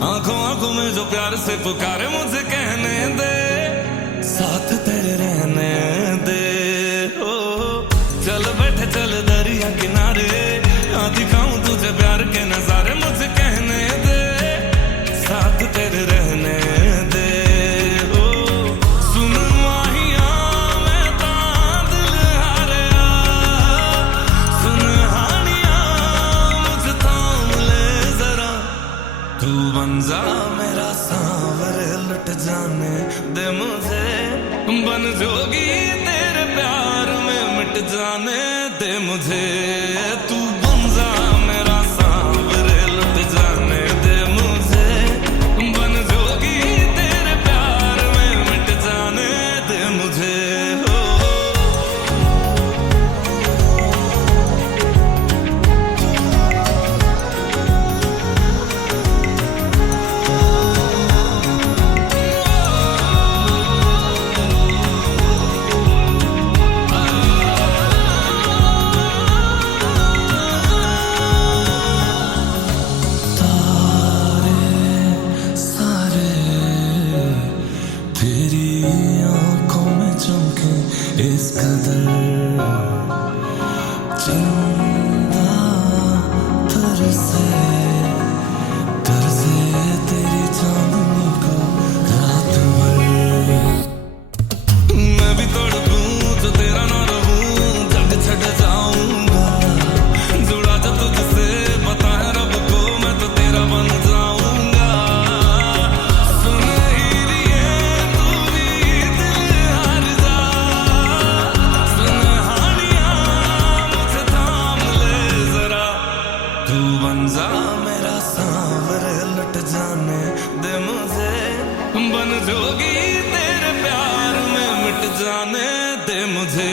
आंखों आंखों में जो प्यार से पुकारे मुझे कहने दे, साथ तेरे रहने दे। ओ चल बैठे चल दरिया किनारे, हाँ दिखाऊं तुझे प्यार के नजारे, मुझे कहने दे साथ तेरे रहने दे। ओ सुन माहिया मैं तां दिल हारिया, सुन हानिया मुझे थाम ले जरा, तू बन जा मेरा सांवरे लुट जाने दे मुझे, बन जोगी तेरे प्यार में मिट जाने दे मुझे, तू बन जा मेरा सांवरे लुट जाने दे मुझे, बन जोगी तेरे प्यार में मिट जाने दे मुझे। तेरी आंखों में चमके इस कदर, जिंदा तरसे तरसे तेरी चांदनी को रात भर। मैं भी तड़पूं जो तेरा ना रहूं, जग छड़ जाऊंगा, जुड़ा जो तुझसे पता है रब को, मैं तो तेरा बन जाऊंगा। सुन ही लिए तू भी दिल हार जा, सुन हानिया मुझे थाम ले जरा, तू बन जा मेरा सांवरे लुट जाने दे मुझे, बन जोगी तेरे प्यार में मिट जाने दे मुझे।